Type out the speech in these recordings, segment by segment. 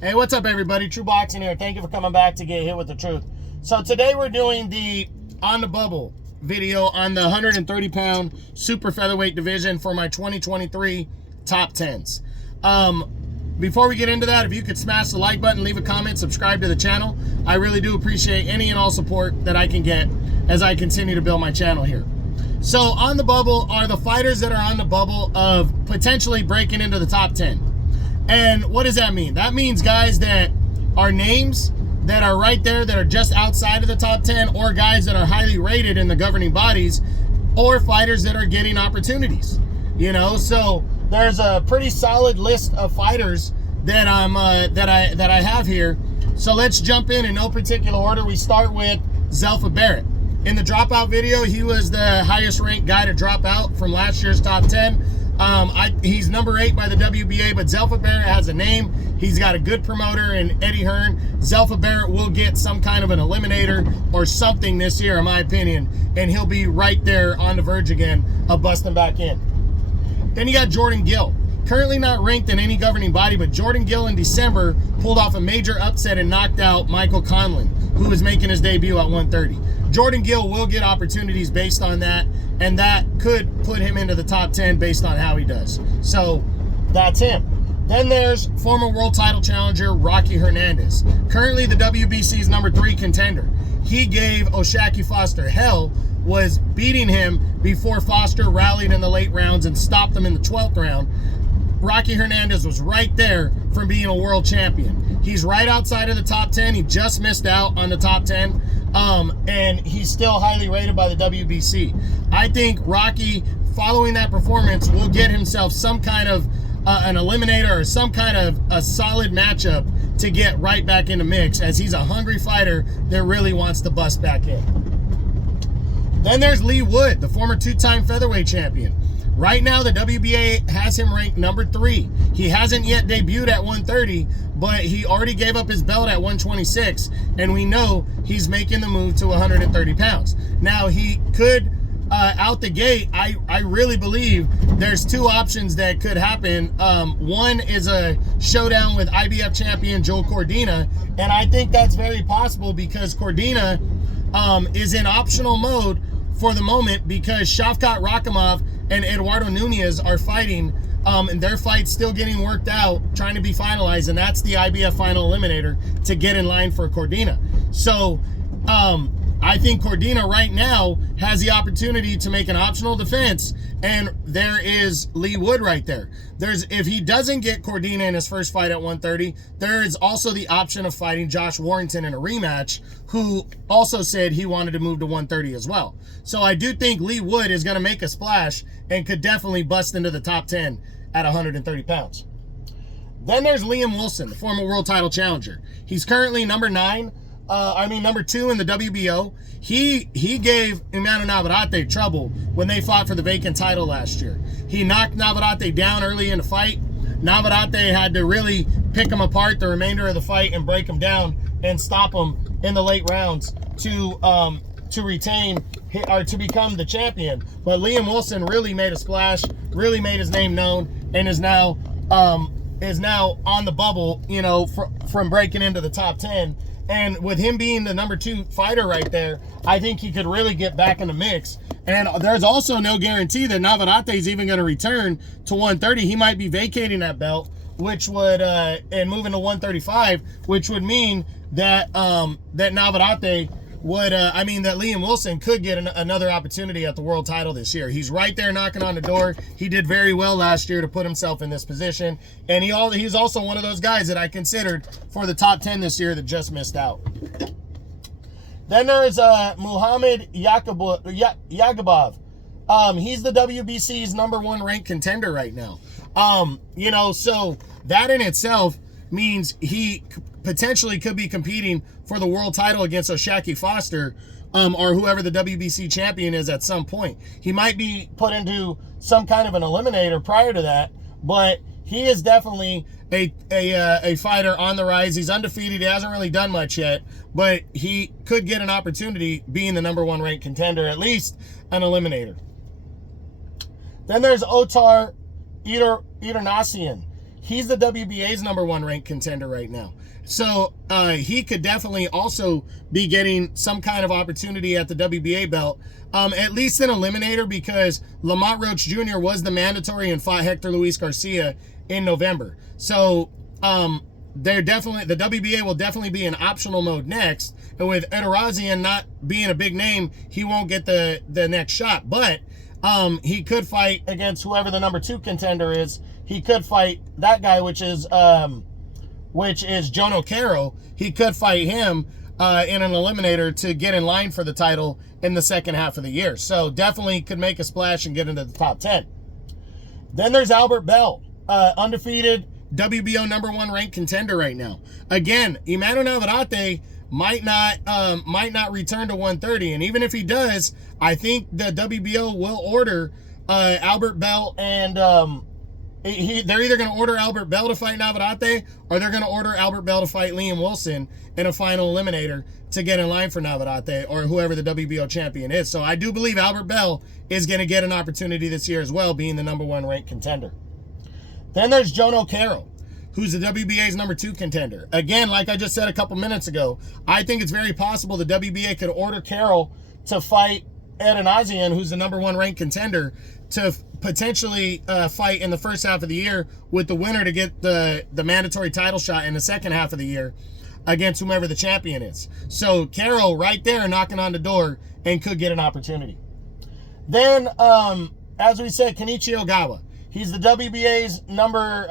Hey, what's up, everybody? True Boxing here. Thank you for coming back to get hit with the truth. So today we're doing the On the Bubble video on the 130-pound Super Featherweight Division for my 2023 top 10s. Before we get into that, if you could smash the like button, leave a comment, subscribe to the channel. I really do appreciate any and all support that I can get as I continue to build my channel here. So on the bubble are the fighters that are on the bubble of potentially breaking into the top 10. And what does that mean? That means guys that are names that are right there, that are just outside of the top 10, or guys that are highly rated in the governing bodies, or fighters that are getting opportunities. You know, so there's a pretty solid list of fighters that that I have here. So let's jump in no particular order. We start with Zelfa Barrett. In the dropout video, he was the highest ranked guy to drop out from last year's top 10. He's number 8 by the WBA, but Zelfa Barrett has a name. He's got a good promoter in Eddie Hearn. Zelfa Barrett will get some kind of an eliminator or something this year, in my opinion, and he'll be right there on the verge again of busting back in. Then you got Jordan Gill. Currently not ranked in any governing body, but Jordan Gill in December pulled off a major upset and knocked out Michael Conlon, who was making his debut at 130. Jordan Gill will get opportunities based on that, and that could put him into the top 10 based on how he does. So that's him. Then there's former world title challenger Rocky Hernandez. Currently the WBC's number 3 contender. He gave O'Shaquie Foster hell, was beating him before Foster rallied in the late rounds and stopped him in the 12th round. Rocky Hernandez was right there from being a world champion. He's right outside of the top 10. He just missed out on the top 10. And he's still highly rated by the WBC. I think Rocky, following that performance, will get himself some kind of an eliminator or some kind of a solid matchup to get right back in the mix, as he's a hungry fighter that really wants to bust back in. Then there's Lee Wood, the former 2-time featherweight champion. Right now, the WBA has him ranked number 3. He hasn't yet debuted at 130, but he already gave up his belt at 126, and we know he's making the move to 130 pounds. Now, he could, out the gate, I really believe there's 2 options that could happen. One is a showdown with IBF champion Joe Cordina, and I think that's very possible because Cordina is in optional mode for the moment because Shavkat Rakhimov and Eduardo Nunez are fighting, and their fight's still getting worked out, trying to be finalized, and that's the IBF final eliminator to get in line for Cordina. So I think Cordina right now has the opportunity to make an optional defense, and there is Lee Wood right there. If he doesn't get Cordina in his first fight at 130, there is also the option of fighting Josh Warrington in a rematch, who also said he wanted to move to 130 as well. So I do think Lee Wood is going to make a splash and could definitely bust into the top 10 at 130 pounds. Then there's Liam Wilson, the former world title challenger. He's currently number 2 in the WBO. He gave Emmanuel Navarrete trouble when they fought for the vacant title last year. He knocked Navarrete down early in the fight. Navarrete had to really pick him apart the remainder of the fight and break him down and stop him in the late rounds to retain or to become the champion. But Liam Wilson really made a splash, really made his name known, and is now on the bubble, you know, from breaking into the top 10. And with him being the number 2 fighter right there, I think he could really get back in the mix. And there's also no guarantee that Navarrete is even going to return to 130. He might be vacating that belt, which would and moving to 135, which would mean that that Navarrete would, that Liam Wilson could get another opportunity at the world title this year. He's right there knocking on the door. He did very well last year to put himself in this position. And he's also one of those guys that I considered for the top 10 this year that just missed out. Then there's Muhammad Yagabov. He's the WBC's number 1 ranked contender right now. So that in itself means he potentially could be competing for the world title against O'Shaquie Foster, or whoever the WBC champion is at some point. He might be put into some kind of an eliminator prior to that, but he is definitely a fighter on the rise. He's undefeated. He hasn't really done much yet, but he could get an opportunity being the number 1 ranked contender, at least an eliminator. Then there's Otar Edernassian. he's the WBA's #1 ranked contender right now. So he could definitely also be getting some kind of opportunity at the WBA belt, at least an eliminator, because Lamont Roach Jr. was the mandatory and fought Hector Luis Garcia in November. So they're definitely, the WBA will definitely be in optional mode next. And with Ederazian not being a big name, he won't get the next shot. But he could fight against whoever the #2 contender is. He could fight that guy, which is Jono Caro. He could fight him in an eliminator to get in line for the title in the second half of the year. So definitely could make a splash and get into the top 10. Then there's Albert Bell, undefeated WBO #1 ranked contender right now. Again, Emmanuel Navarrete might not return to 130, and even if he does, I think the WBO will order Albert Bell, and they're either going to order Albert Bell to fight Navarrete, or they're going to order Albert Bell to fight Liam Wilson in a final eliminator to get in line for Navarrete, or whoever the WBO champion is. So I do believe Albert Bell is going to get an opportunity this year as well, being the #1 ranked contender. Then there's Jono Caro, who's the WBA's #2 contender. Again, like I just said a couple minutes ago, I think it's very possible the WBA could order Caro to fight Ederazian, who's the #1 ranked contender, to potentially fight in the first half of the year, with the winner to get the mandatory title shot in the second half of the year against whomever the champion is. So Caro right there knocking on the door and could get an opportunity. Then, as we said, Kenichi Ogawa. He's the WBA's number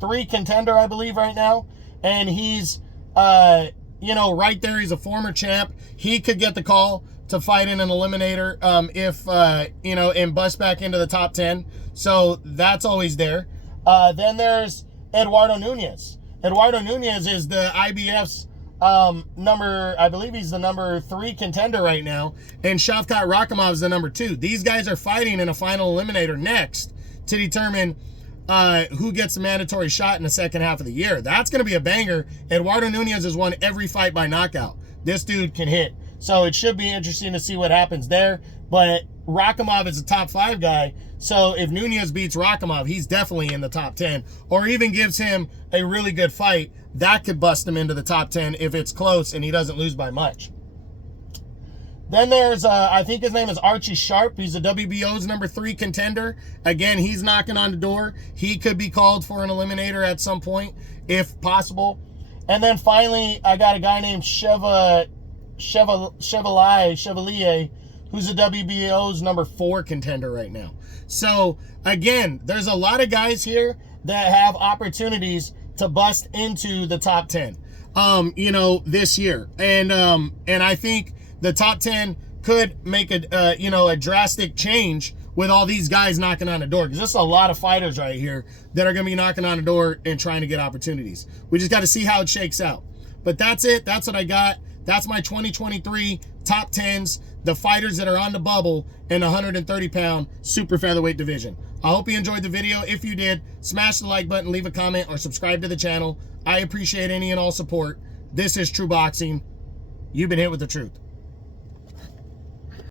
3 contender, I believe, right now. And he's, right there. He's a former champ. He could get the call to fight in an eliminator and bust back into the top 10. So that's always there. Then there's Eduardo Nunez. Eduardo Nunez is the IBF's I believe he's the #3 contender right now. And Shavkat Rakhimov is the #2. These guys are fighting in a final eliminator next to determine who gets the mandatory shot in the second half of the year. That's going to be a banger. Eduardo Nunez has won every fight by knockout. This dude can hit. So it should be interesting to see what happens there. But Rakhimov is a top 5 guy. So if Nunez beats Rakhimov, he's definitely in the top 10. Or even gives him a really good fight, that could bust him into the top 10 if it's close and he doesn't lose by much. Then there's, I think his name is Archie Sharp. He's the WBO's #3 contender. Again, he's knocking on the door. He could be called for an eliminator at some point, if possible. And then finally, I got a guy named Chevalier, who's the WBO's #4 contender right now. So, again, there's a lot of guys here that have opportunities to bust into the top 10, this year. And I think the top 10 could make a drastic change with all these guys knocking on the door. Because there's a lot of fighters right here that are going to be knocking on the door and trying to get opportunities. We just got to see how it shakes out. But that's it. That's what I got. That's my 2023 top 10s, the fighters that are on the bubble in the 130-pound super featherweight division. I hope you enjoyed the video. If you did, smash the like button, leave a comment, or subscribe to the channel. I appreciate any and all support. This is True Boxing. You've been hit with the truth.